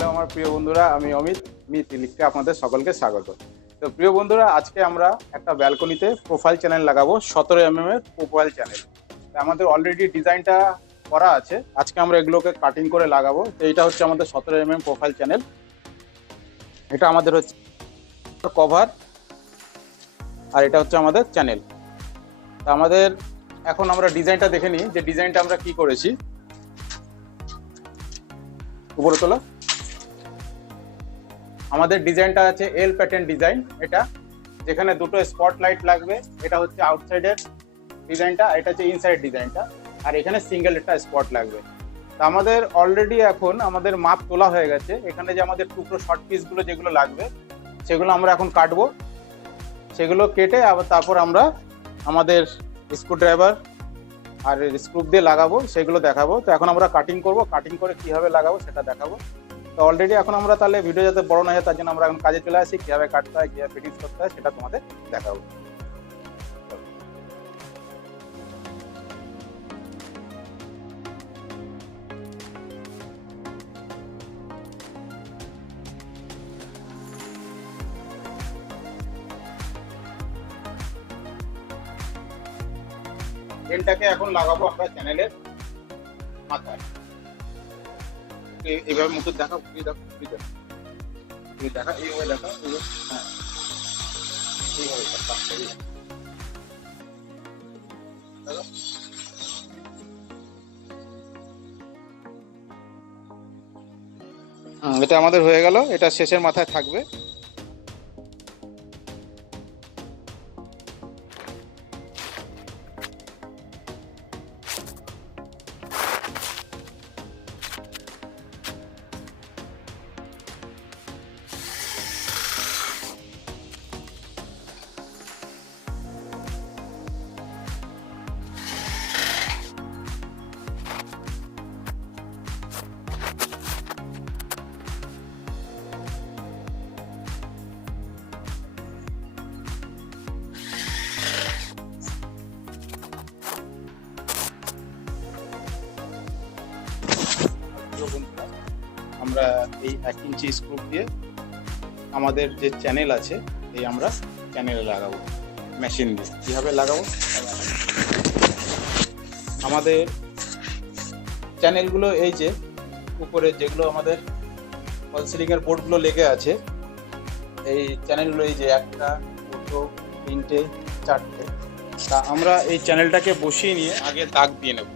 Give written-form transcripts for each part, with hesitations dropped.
Hello আমার প্রিয় বন্ধুরা, আমি অমিত লিখতে আপনাদের সকলকে স্বাগত। তো প্রিয় বন্ধুরা, আজকে আমরা একটা ব্যালকনিতে প্রোফাইল চ্যানেল লাগাবো, 17 এর প্রোফাইল চ্যানেল। আমাদের অলরেডি ডিজাইনটা করা আছে, আজকে আমরা এগুলোকে কাটিং করে লাগাবো। তো এটা হচ্ছে আমাদের 17 প্রোফাইল চ্যানেল। এটা আমাদের হচ্ছে কভার আর এটা হচ্ছে আমাদের চ্যানেল। তো আমাদের এখন আমরা ডিজাইনটা দেখে নিই যে ডিজাইনটা আমরা কি করেছি। উপরে তোলো। আমাদের ডিজাইনটা আছে এল প্যাটার্ন ডিজাইন, এটা যেখানে দুটো স্পটলাইট লাগবে। এটা হচ্ছে আউটসাইডের ডিজাইনটা, এটা হচ্ছে ইনসাইড ডিজাইনটা, আর এখানে সিঙ্গেল একটা স্পট লাগবে। তো আমাদের অলরেডি এখন আমাদের মাপ তোলা হয়ে গেছে। এখানে যে আমাদের টুকরো শর্ট পিসগুলো যেগুলো লাগবে সেগুলো আমরা এখন কাটবো। সেগুলো কেটে আবার তারপর আমরা আমাদের স্ক্রু ড্রাইভার আর স্ক্রু দিয়ে লাগাবো, সেগুলো দেখাবো। তো এখন আমরা কাটিং করব, কাটিং করে কিভাবে লাগাবো সেটা দেখাবো। তো অলরেডি এখন আমরা তাহলে ভিডিও যাতে বড় না হয় তার জন্য আমরা এখন কাজে চলে আসি। কিভাবে কাটতে হয়, কিভাবে ফিটিংস করতে হয় সেটা তোমাদের দেখাবো। এনটাকে এখন লাগাবো আমরা চ্যানেলের মাথায়। এইভাবে মুখে দেখা, দেখা এইভাবে দেখা, হ্যাঁ এইভাবে এটা আমাদের হয়ে গেল। এটা শেষের মাথায় থাকবে। আমরা এই 1 ইঞ্চি স্ক্রু দিয়ে আমাদের যে চ্যানেল আছে এই আমরা চ্যানেলে লাগাবো মেশিন দিয়ে। কিভাবে লাগাবো, আমাদের চ্যানেলগুলো এই যে উপরে যেগুলো আমাদের ফল সিলিং এর বোর্ডগুলো লেগে আছে, এই চ্যানেলগুলো এই যে 1টা 2টো 3টে 4টে। তা আমরা এই চ্যানেলটাকে বসিয়ে নিয়ে আগে দাগ দিয়ে নেব।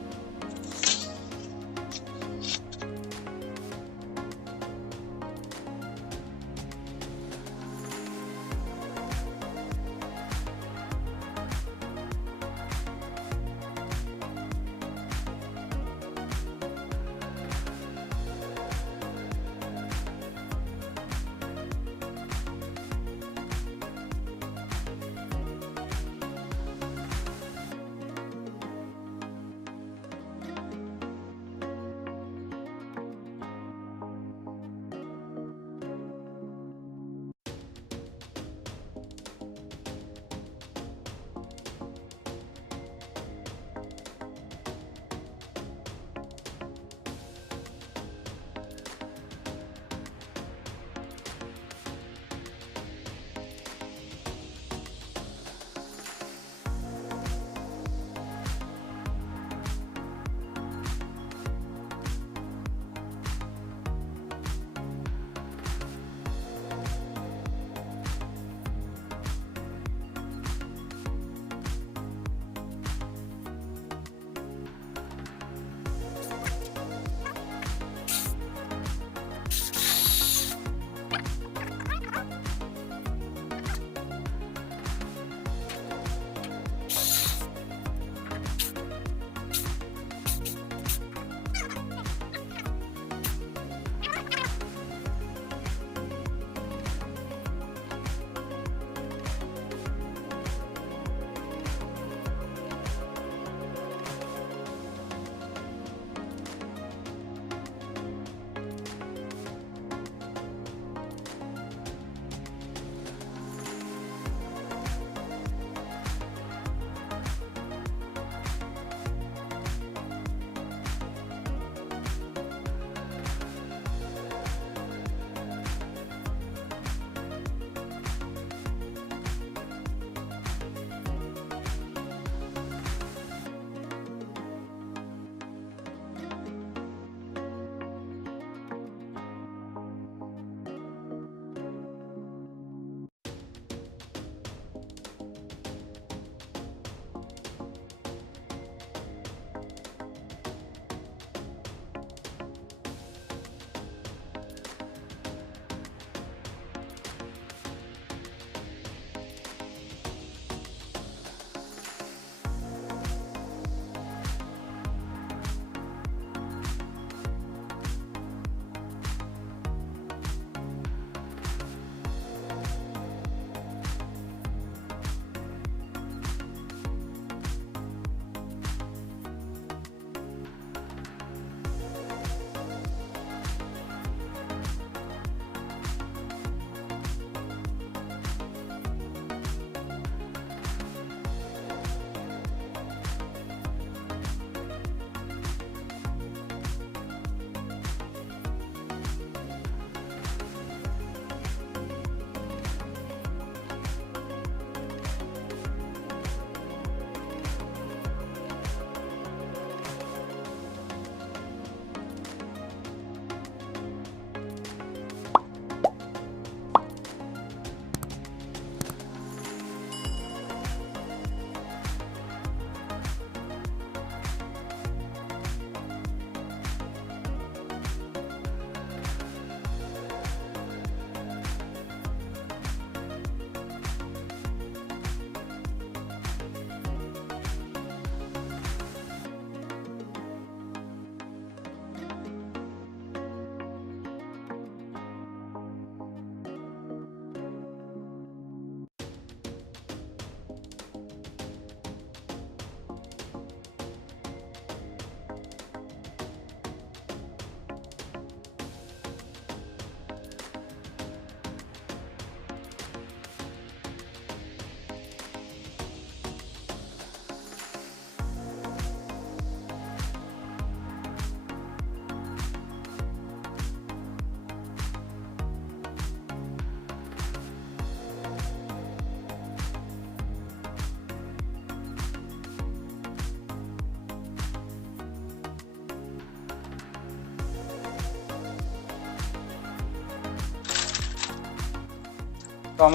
তো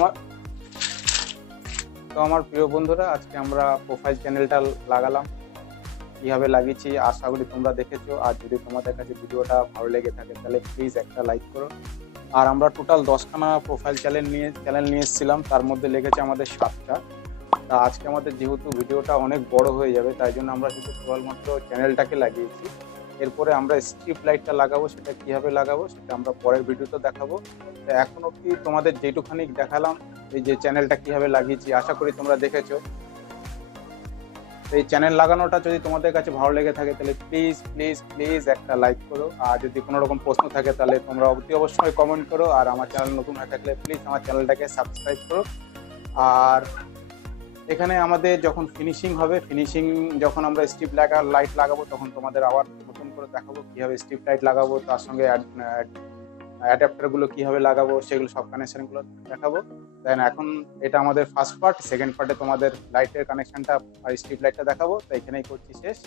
আমার প্রিয় বন্ধুরা, আজকে আমরা প্রোফাইল চ্যানেলটা লাগালাম, কিভাবে লাগিয়েছি আশা করি তোমরা দেখেছো। আর যদি তোমাদের কাছে ভিডিওটা ভালো লেগে থাকে তাহলে প্লিজ একটা লাইক করো। আর আমরা টোটাল 10খানা প্রোফাইল চ্যানেল নিয়ে এসেছিলাম, তার মধ্যে লেগেছে আমাদের 7টা। তা আজকে আমাদের যেহেতু ভিডিওটা অনেক বড় হয়ে যাবে, তাই জন্য আমরা শুধু কেবলমাত্র চ্যানেলটাকে লাগিয়েছি। এরপরে আমরা স্ট্রিপ লাইটটা লাগাবো, সেটা কিভাবে লাগাবো সেটা আমরা পরের ভিডিওতে দেখাবো। তো এখন অবধি তোমাদের যেটুখানি দেখালাম, এই যে চ্যানেলটা কিভাবে লাগিয়েছি, আশা করি তোমরা দেখেছো। এই চ্যানেল লাগানোটা যদি তোমাদের কাছে ভালো লেগে থাকে তাহলে প্লিজ প্লিজ প্লিজ একটা লাইক করো। আর যদি কোনো রকম প্রশ্ন থাকে তাহলে তোমরা অতি অবশ্যই কমেন্ট করো। আর আমার চ্যানেল নতুন হয়ে থাকলে প্লিজ আমার চ্যানেলটাকে সাবস্ক্রাইব করো। আর এখানে আমাদের যখন ফিনিশিং হবে, যখন আমরা স্ট্রিপ লাইট লাগাবো, তখন তোমাদের আবার নতুন করে দেখাবো কিভাবে স্ট্রিপ লাইট লাগাবো, তার সঙ্গে অ্যাডাপ্টারগুলো কিভাবে লাগাবো, সেগুলো সব কানেকশনগুলো দেখাবো। দেন এখন এটা আমাদের ফার্স্ট পার্ট, সেকেন্ড পার্টে তোমাদের লাইটের কানেকশনটা আর স্ট্রিপ লাইটটা দেখাবো। তো এখানেই করছি শেষ।